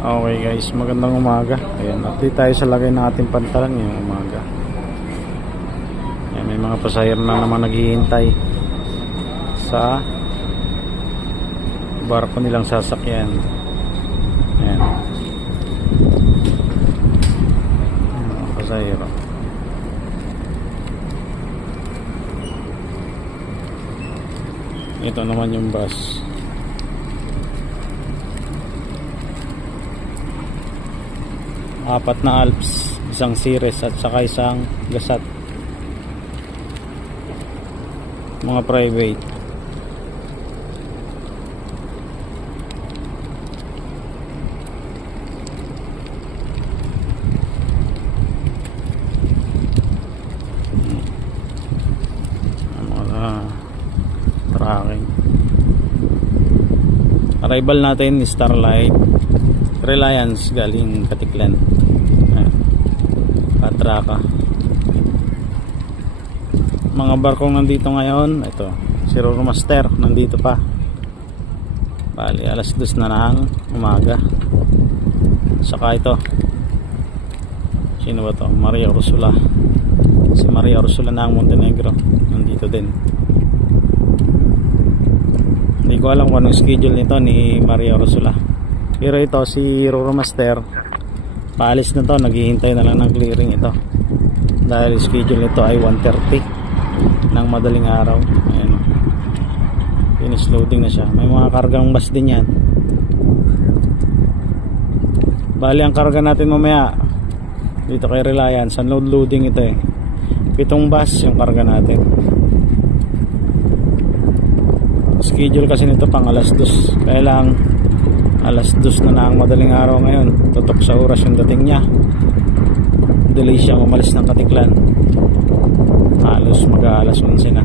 Okay guys, magandang umaga. Ayan, update tayo sa lagay ng ating pantalan ngayong umaga. Ayan, may mga pasahero na naman naghihintay sa barko nilang sasakyan. Ayan. Ayan, mga pasahero. Ito naman yung bus. Apat na Alps, isang Ceres at saka isang Gasat. Mga private. Mga tracking. Arrival natin is Starlight Reliance galing Katiklan. Patraka. Mga barkong nandito ngayon, ito si Roro Master nandito pa. Bali alas 2 na ng umaga. Saka ito, sino ba to? Maria Ursula. Si Maria Ursula ng Montenegro nandito din. Hindi ko alam kung anong schedule nito ni Maria Ursula. Pero ito si Roro Master, paalis na to, naghihintay na lang ng clearing ito. Dahil schedule nito ay 1:30 ng madaling araw. Ayan, finish loading na siya. May mga kargang bus din yan. Bali ang karga natin mamaya dito kay Reliance, unload loading ito eh. 7 bus yung karga natin. Schedule kasi nito pang alas 2. Kaya lang alas 2 na ang madaling araw ngayon. Tutok sa oras yung dating niya. Delay siyang umalis ng Katiklan. Halos mag-aalas 11 na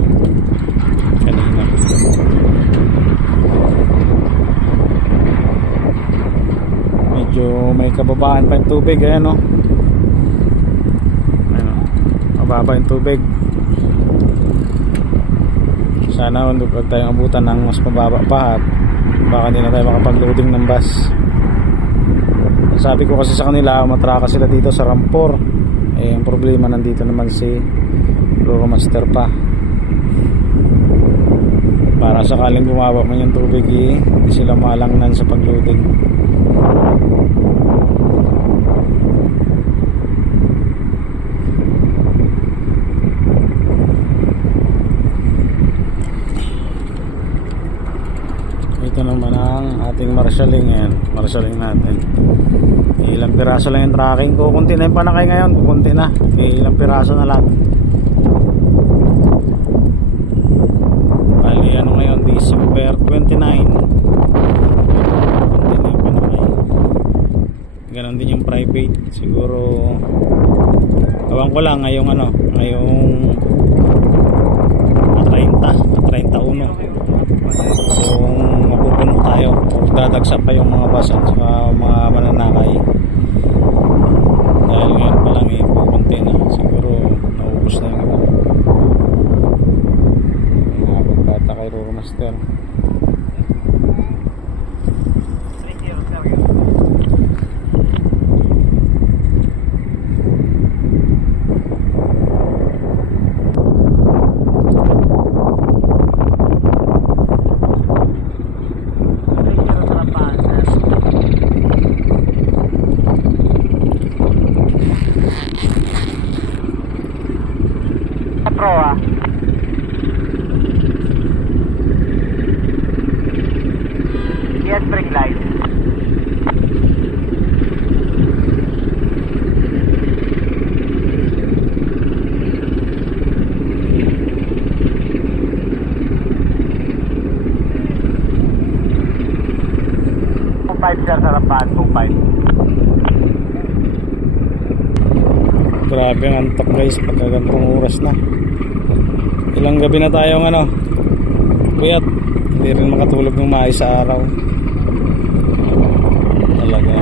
kanina. Medyo may kababaan pa yung tubig. Ayan o. Ayan o. Mababa yung tubig. Sana huwag tayong abutan ng mas mababa pa at baka hindi na tayo makapag-loading ng bus. Sabi ko kasi sa kanila, matraka sila dito sa Rampor. Eh, ang problema nandito naman si Roro Master pa. Para sakaling bumaba man yung tubig, hindi sila malangnan sa pag-loading. Ito naman ang ating marshaling. Ayan, marshaling natin. Ilang piraso lang yung tracking ko. Kunti na yung panakay ngayon. Kunti na. Ilang piraso na lang. Bali ano ngayon, December 29. Kunti na yung panakay. Ganon din yung private. Siguro awang ko lang ngayong ano, ngayong 31. Kung mapupuno tayo o dadagsa pa yung mga bus at saka mga mananakay. Dahil ngayon pa lang pupunti na. Siguro naubos na yung iba. Mga pagbata kay Roro Master. Proa. Yes, brake light. Sir, sarapan, 2.5. Grabe ang antok guys pagka gantong oras na. Ilang gabi na tayong ano, kuyat, hindi rin makatulog ng maayos sa araw. Talaga.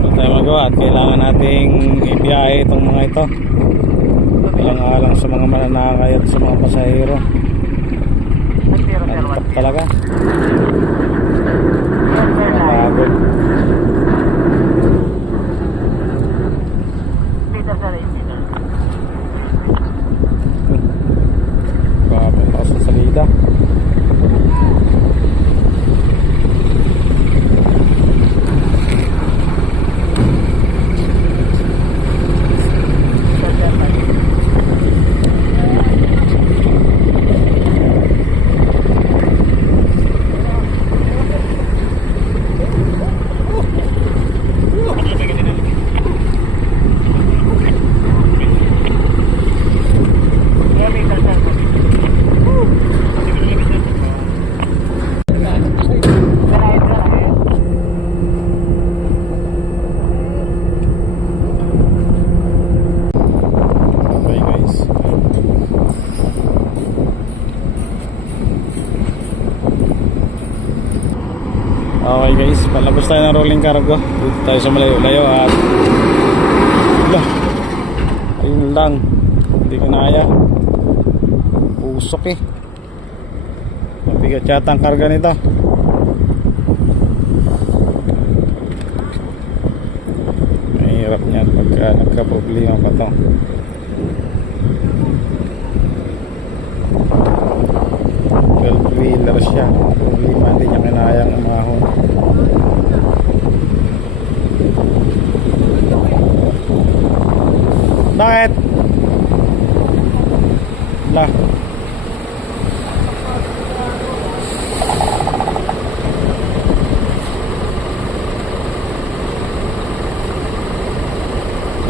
Wala tayong magawa at kailangan nating ibiyahe itong mga ito. Alang-alang sa mga mananakay at sa mga pasahero. Antok talaga. Napagod. guys, palabas tayo ng rolling cargo. Dito tayo sa malayo-layo at lah, ayun lang, hindi ko naya. Usok eh. Mabigat yata ang karga nito. Mahirap niyan pagka nagka-problema pa to. Wheeler siya, problema, hindi niya kinayang umahon. Bakit? Lah,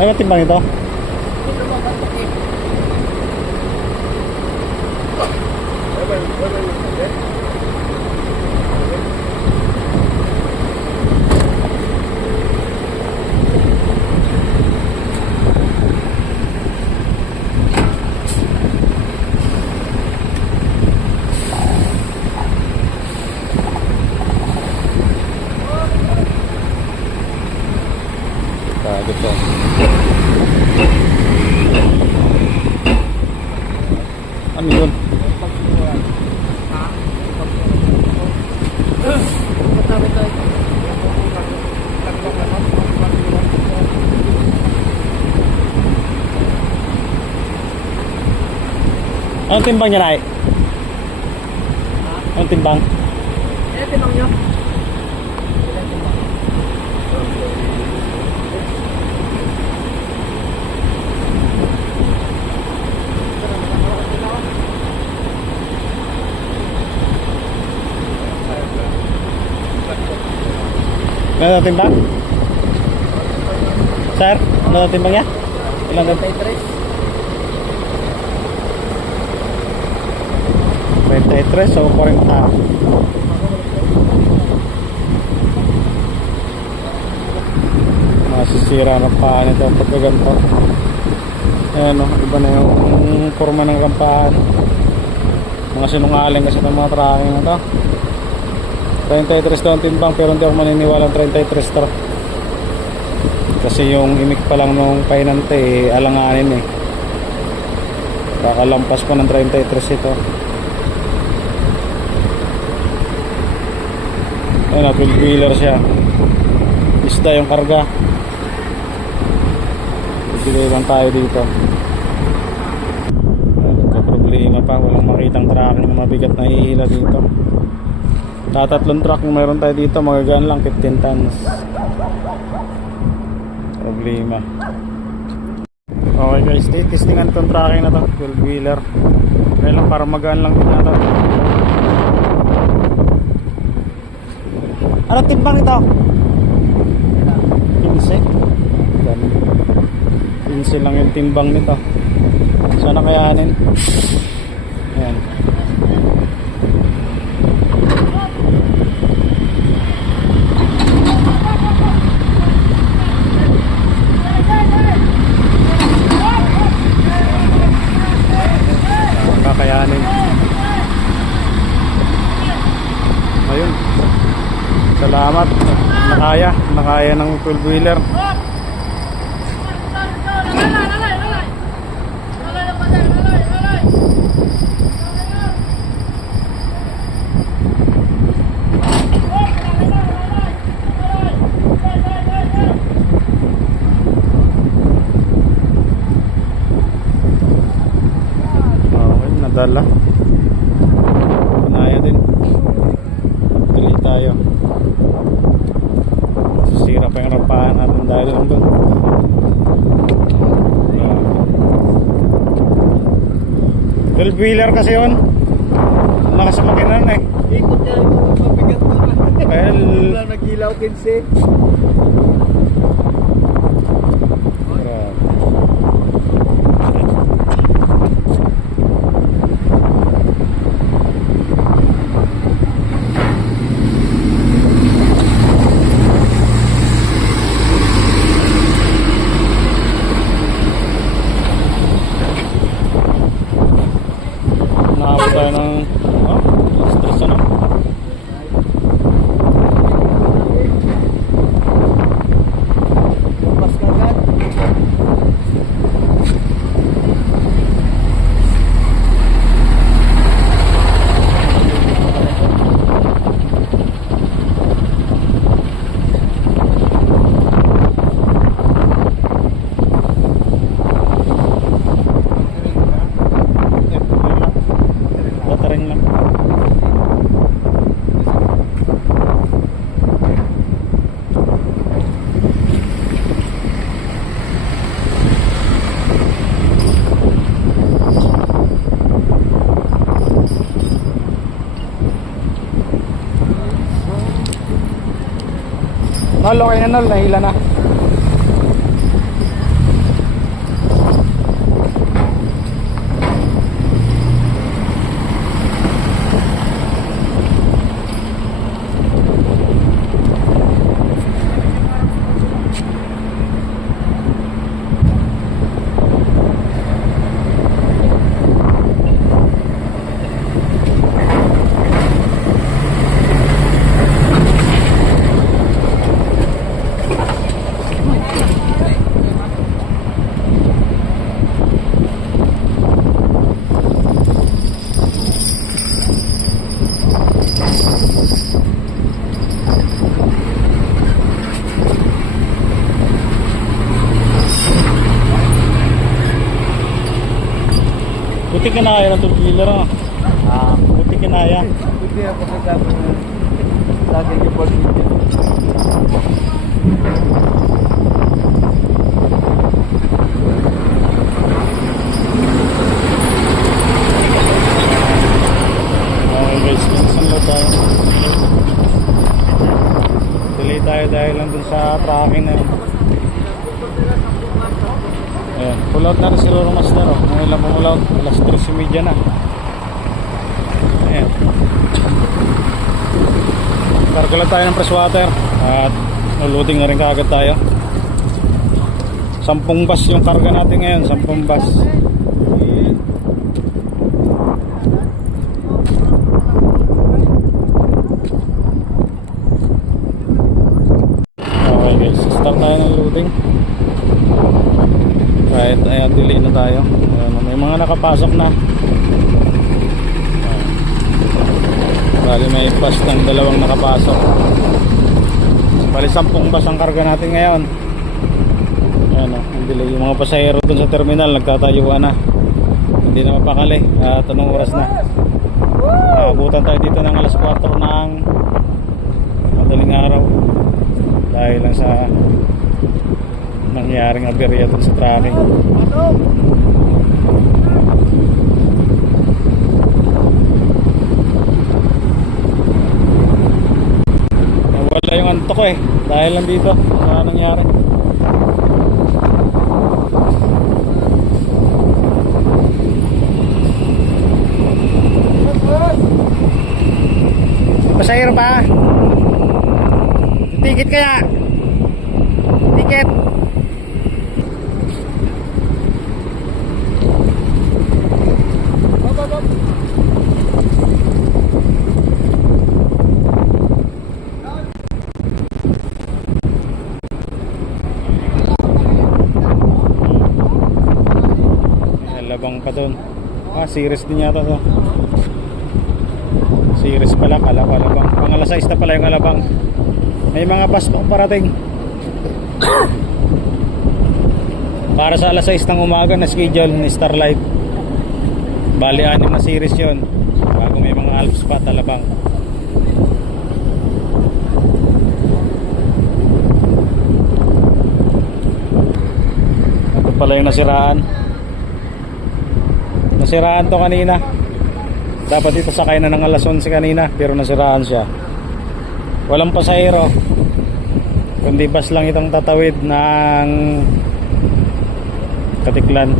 ay matimbang ito? Gitu. Ano yun? Anong timbang niya, Nay? Anong timbang? Timbang nyo. Ano ang timbang? Sir, ano ang timbang niya? Ilang ganito? 23 o 40. Masisira ng paan ito pagka ganito. Ayan o, iba na yung forma ng rampahan. Mga sinungaling kasi ng mga tracking na ito. 33 daw ang timbang, pero hindi ako maniniwalang 33 to. Kasi yung imik pa lang nung painante alanganin eh. Kakalampas pa ng 33 ito. Ayun na, 12 wheeler siya. Isda yung karga. Bibigay lang tayo dito. Nagka-problema pa, walang makitang tracking na mabigat na hihila dito. Tatatlong truck yung mayroon tayo dito, magagaan lang 15 tons. Problema. Okay guys, testingan itong tracking na to, 12 wheeler. Kaya lang para magaan lang din natin. Ano timbang ito? 15 lang yung timbang nito. Sana kayanin. Ayan. Kakayanin. Ayun. Salamat. Nakaya ng 12 wheeler. Nadala. Pinaya din. Pili tayo. Sisira pa yung rampahan natin dahil lang doon. Twelve wheeler kasi yun. Lakas sa makinan eh. Ikot niya yung mga mabigat na. Well, Wala nag-ilaw 15. Nakabot tayo ng stress ano? Nol, okay na Nol, nahila na. Buti kinaya ng 2 kilo no? Buti kinaya. Buti ako kasama sa akin yung pag-video. Okay guys, minsan lang tayo. Delay tayo dahil lang dun sa tracking na yun. Ayan, pull out na rin si Roro Master oh. Ngayon lang pull out, alas 3:30 na. Ayan. Karga lang tayo ng freshwater at loading na rin kaagad tayo. 10 bus yung karga natin ngayon, 10 bus. Okay guys, start tayo ng loading. Right, ayan, delay na tayo. Ayan, may mga nakapasok na. Bali may bus ng 2 nakapasok. Bali 10 bus ang karga natin ngayon. Ayan o, ang delay. Yung mga pasahero dun sa terminal nagtatayuan na. Hindi na mapakali. At anong oras na? Nakabutan tayo dito ng alas 4 ng madaling araw. Dahil lang sa nangyaring aberya dun sa tracking. Nawala yung antok ko eh dahil lang dito sa nangyari. Pasahero pa? Ticket kaya? Ticket? Labang pa doon. Series din yata to. Series pala, kala ko alabang. Pang alas 6 na pala yung alabang. May mga bus pa parating. Para sa alas 6 ng umaga na schedule ni Starlight. Bali 6 na series yun. Bago may mga Alps pa talabang. Ito pala yung nasiraan. Nasiraan to kanina. Dapat dito sakay na ng alas 11 kanina, pero nasiraan siya. Walang pasahero, kundi bus lang itong tatawid ng Katiklan.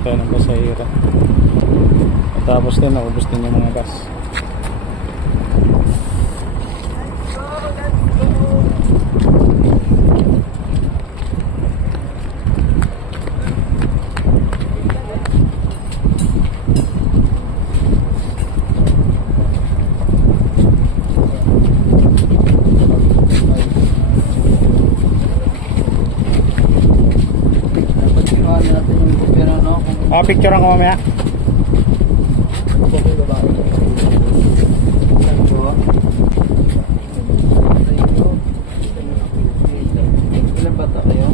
Tayo ng pasahero. Tapos din naubos din yung mga gas. Picturean ko mamaya. Ilan bata kayo?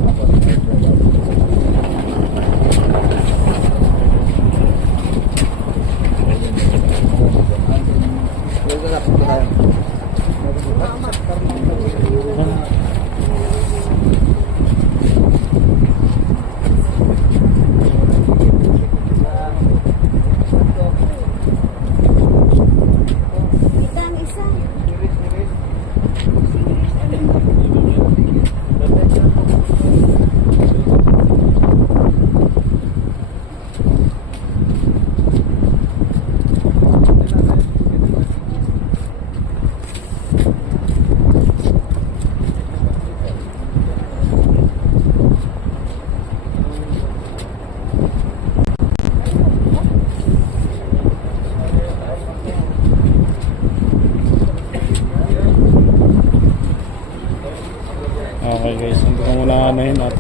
Okay guys, hindi ko muna anahin at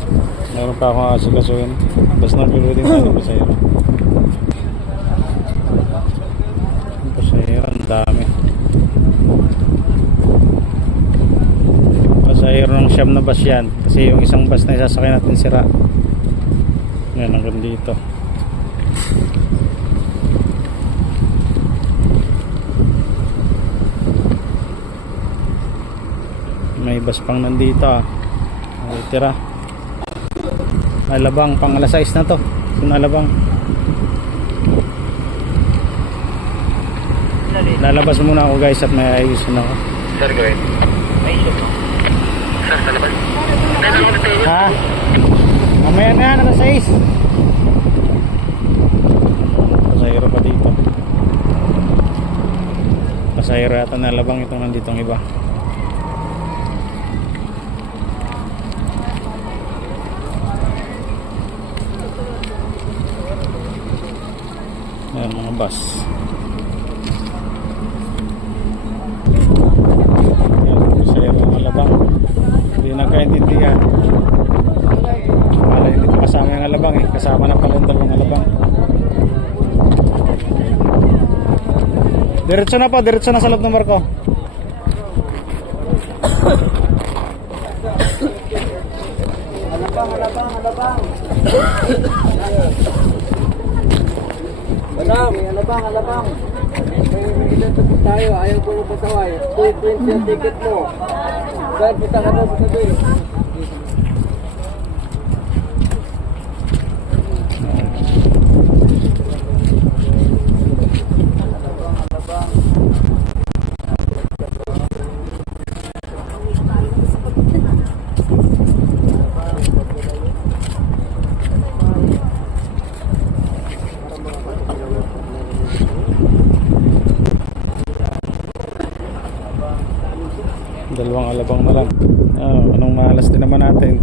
meron pa akong asikasuhin. Basta nag-loading tayo ng pasahero. Ang pasahero, ang dami. Pasahero ng siyam na bus yan. Kasi yung isang bus na isasakay natin sira. Yan, hanggang dito. May bus pang nandito ah. Tira. Alabang, pang alas 6 na to. Yung alabang. Lalabas muna ako guys at may ayusin ako. Sir, go ahead. May issue po. Sir, sa labas. Ha? Mamaya na yan, alas 6. Pasahero pa dito. Pasahero yata na alabang itong nanditong iba. Ayan mga bus. Ayan, masaya mga alabang. Hindi nagkaintindihan. Wala, hindi pa kasama yung alabang eh. Kasama na pala yung dalawang alabang. Diretso na po, diretso na sa loob ng barko. Alabang. Alabang. May ilan tayo, ayaw ko ng pasaway. 220 ang ticket mo. Sir, punta ka na sa sabi. Dalawang alabang na lang. Anong malas din naman natin.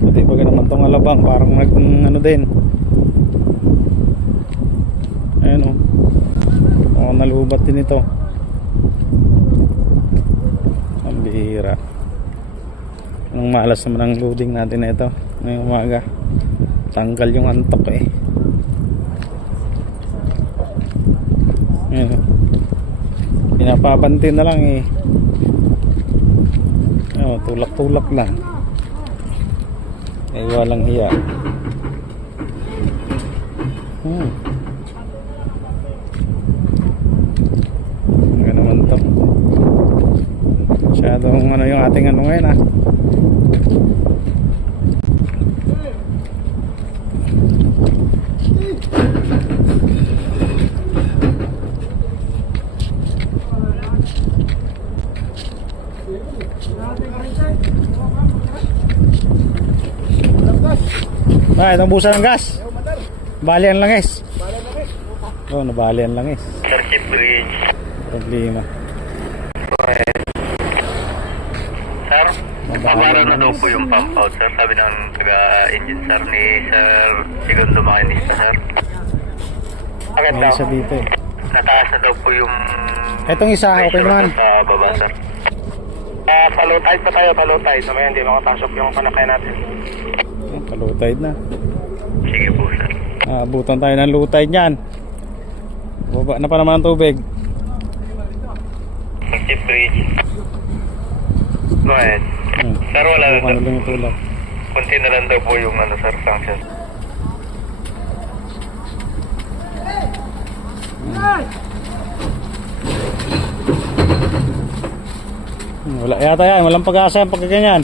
Pati baga naman tong alabang parang ano din. Ayan o. Nalubat din ito. Ang bihira. Anong malas naman ang loading natin na ito ngayong umaga. Tanggal yung antok eh. Ayan o. Pinapabantin na lang eh. Tulak-tulak lang. Ay walang hiya. Ano naman to? Masyadong ano yung ating ano ngayon ah. Itong busa ng gas. Bali ang langis. Nabali ang langis. Circuit bridge. Problema. Sir, pabara na daw po yung pump out, sir. Sabi ng taga-engine, sir, ni Sir Segundo Makinista, sir. Bakit May daw? isa dito eh. Nataas na daw po yung... Etong isa, okay naman. Sa baba, sir. Low tide pa tayo, low tide. Namaya hindi makapasok yung panakay natin. Low tide na. Sige po, sir. Abutan tayo ng low tide niyan. Baba na pa naman ang tubig. Circuit bridge. Go ahead. Sir, wala na. Bukan na lang yung tulak. Kunti na lang daw po yung ano sir, function. Wala yata yan, walang pag-asa yung pagkaganyan.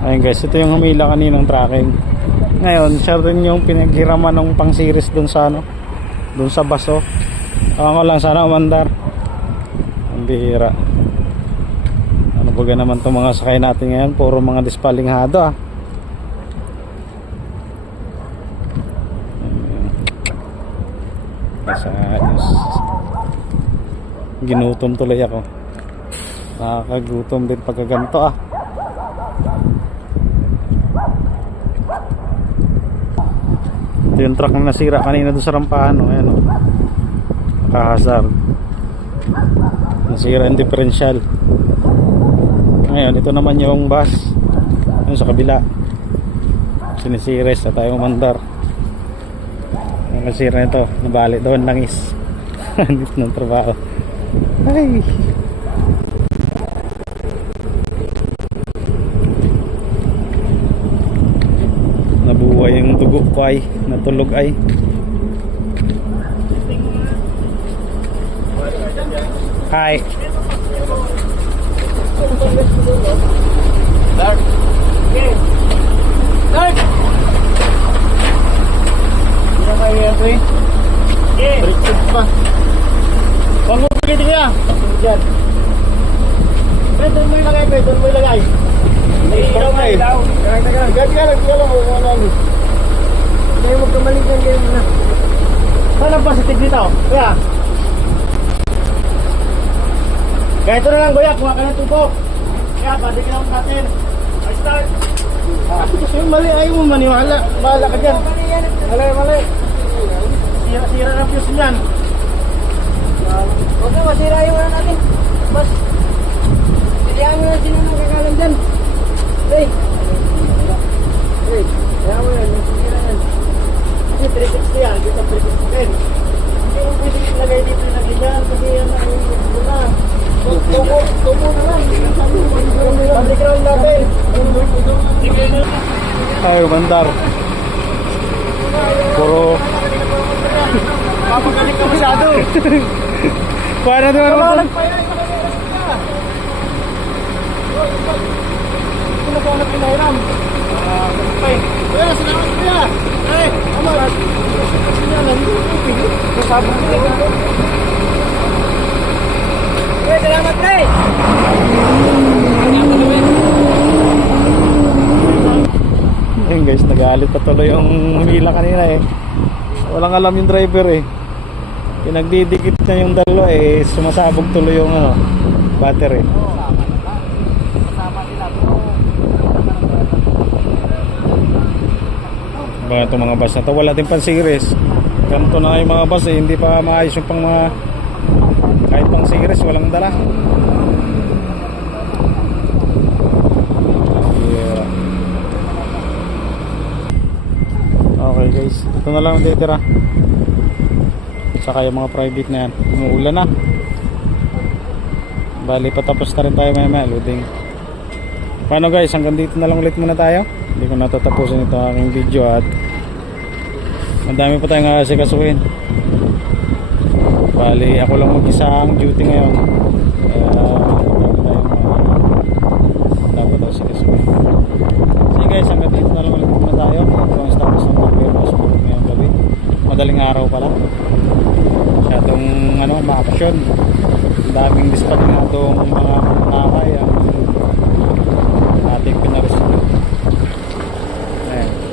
Ayun guys, ito yung humila kaninang tracking. Ngayon, siya rin yung pinaghiraman ng pang series dun sa ano, dun sa baso. Ako lang sana umandar. Ang bihira. Ano ba naman itong mga sakay natin ngayon? Puro mga dispalinghado ah. Ayos. Ginutom tuloy ako. Nakakagutom din pagkaganto ah. Ito yung truck na nasira kanina doon sa rampahan, ayan o, nakahazard, nasira yung differential. Ngayon ito naman yung bus yun sa kabila, sinisiris na tayo umandar. Ang nasira nito, nabali daw ang langis. Dito ng trabaho. Ay, nabuhay yung dugo ko ay natulog ay. Hi. Dark. Okay. Dark. Hindi kayo entry. Okay. Breakfast pa. Huwag mo pilitin ko yan. Diyan. Doon mo ilagay, doon mo ilagay. Ilaw nga, ilaw. Gagi ka lang, Hindi mo kamalikan kayo muna. Saan ang positive dito? Kuya. Ganito na lang, Kuya. Kuha ka ng tubo. Kaya, pwede ka lang natin. I start. Kasi mali, ayaw mo maniwala. Bahala ka dyan. Mali. Sira na fuse niyan. Huwag na, masira yung ano natin. Bas. Pilihan mo na sino nang kakalam dyan. Hey. Kaya mo yan, yung sisira yan. Kasi 360 yan, dito 360. Hindi mo pwede ilagay dito na ganyan. Kasi yan na, yung na. Tubo na lang. Pag-ground natin. Ay, bandar. Puro. Papagaling ka masyado. Paano naman ako? Sino po na pinahiram? Kuya, salamat kuya. Ay, amat. Kuya, nandito po pili. Kasabang ko. Kuya, salamat pre. Ayun guys, nagalit pa tuloy yung humila kanina eh. Walang alam yung driver eh. Pinagdidikit na yung dalawa eh, sumasabog tuloy yung ano, battery. Ba itong mga bus na to, wala din pang series. Ganito na yung mga bus eh, hindi pa maayos yung pang mga, kahit pang series walang dala. Yeah. Okay guys, ito na lang ang titira. Saka yung mga private na yan, umuulan na. Bali patapos na rin tayo maya loading. Paano guys, hanggang dito na lang ulit muna tayo. Hindi ko natatapusin ito aking video at madami pa tayong asikasuhin. Bali ako lang mag-isa ang duty ngayon. Dapat daw sikasuhin. Sige guys, hanggang dito na lang ulit muna tayo. Hanggang tapos ng pag-pero ngayong gabi. Madaling araw pala. Masyadong bakasyon. Ang daming dispatch na itong mga